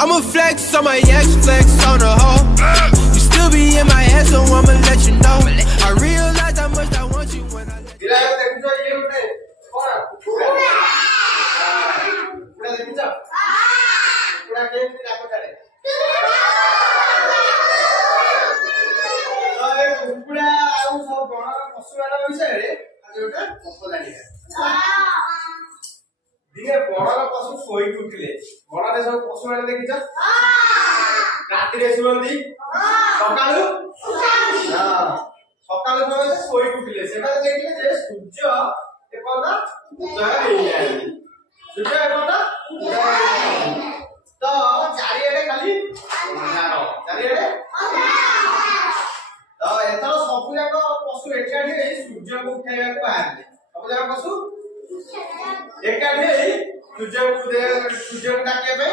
I'ma flex on my ex, flex on the hoe. You still be in my head, so I'ma let you know. I realize how much I want you when I let you बड़ पशु शोक उठिले बड़े सब पशु मैंने देखी राति शुणती सकालू सकालू समय शोक उठिले देखिले सूर्य सूर्य तो चारिड़े खाली चारिड़े तो एथर सब जाक पशु एकाठी सूर्य को खाइबा को बाहर सब जाक पशु एकाठी सूर्य को डाकिया पे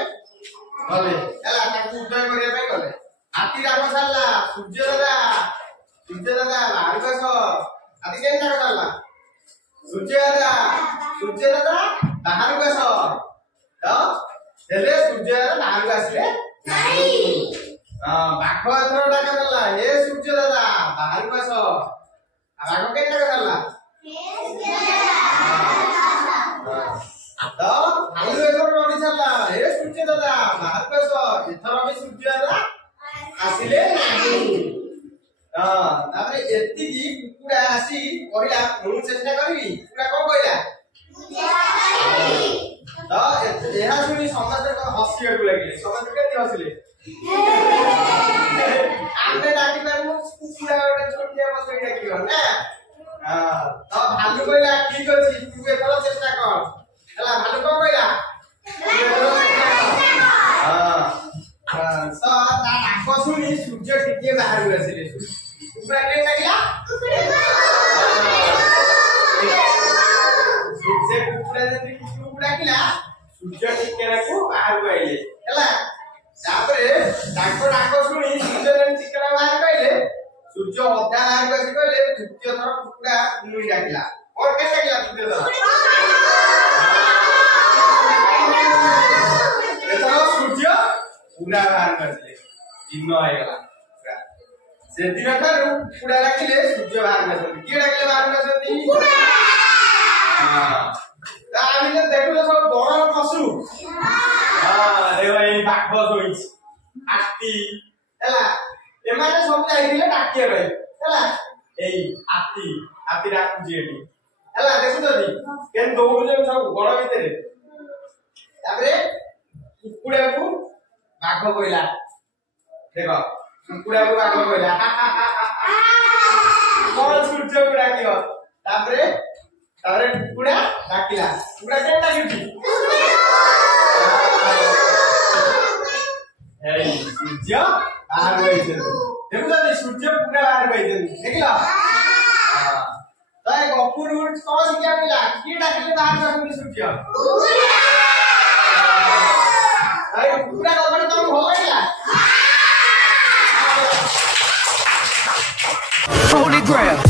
गले एला ताकू उदय करिया पे गले हाथी राग सारला सूर्य दादा बाहर बस हाथी केन जाक सारला सूर्य दादा बाहर बस तो हेले सूर्य दादा बाहर आसले नहीं बाघ एथर डाका देला हे सूर्य दादा बाहर बस बाघ केन जाक सारला तो भालू एथर नडी सारला हे सूर्य दादा बाहर बस एथर भी सूर्य दादा आसिले नहीं तारे एति की कुकुड़ा आसी कहला मु चेष्टा करबी कुकुड़ा को कहला तो एहा सुनी समस्त को हसिया को लागले समस्त केति हसिले आमे डाकी पारमु कुकुड़ा गोटे छोटिया बसई डाकियो ना तो भालू कहला ठीक अछि तू एथर चेष्टा कर हला भालू को कहला तो ता डाक सुनी सूर्य टिके बाहर आसिले कुकुड़ा के डाकिला सूर्य कुकुड़ा जति कुकुड़ा किला सूर्य टिके को बाहर आइले हला तापरे डाक सुनी सूर्य जति टिके बाहर आइले सूर्य अधा बाहर आसी कहले तृतीय थर कुकुड़ा मुई डाकिला और के डाकिला तृतीय थर एथर सूर्य पूरा बाहर आसिले दिन आइगला से दिन ठारू कुकुड़ा डाकिले सूर्य बाहर आसती के डाकिले बाहर आसती हां तामी तो देखलो सब बड़ पशु हां देखो ए बाघ होइछ हाथी हला एमाने सब जाइले डाकिया भाई हला एई हाथी डाकु जेडी हला देखु जदी केन दौड़ जे सब गड़ भितरे ताबरे कुकुड़ा को बाघ कहला देखो कुकुड़ा को बाघ कहला कौन सूर्य को डाकियो ताबरे कुकुड़ा डाकिला कुकुड़ा के डाकिटी एई सूर्य बाहर गइছে देखु जदी सूर्य पूरा बाहर गइছে देखला हां ताय गपुर उठ कौन क्या मिला की डाकिले बाहर जाबो सूर्य ताय पूरा गपुर तो हो गइला Holy Grail.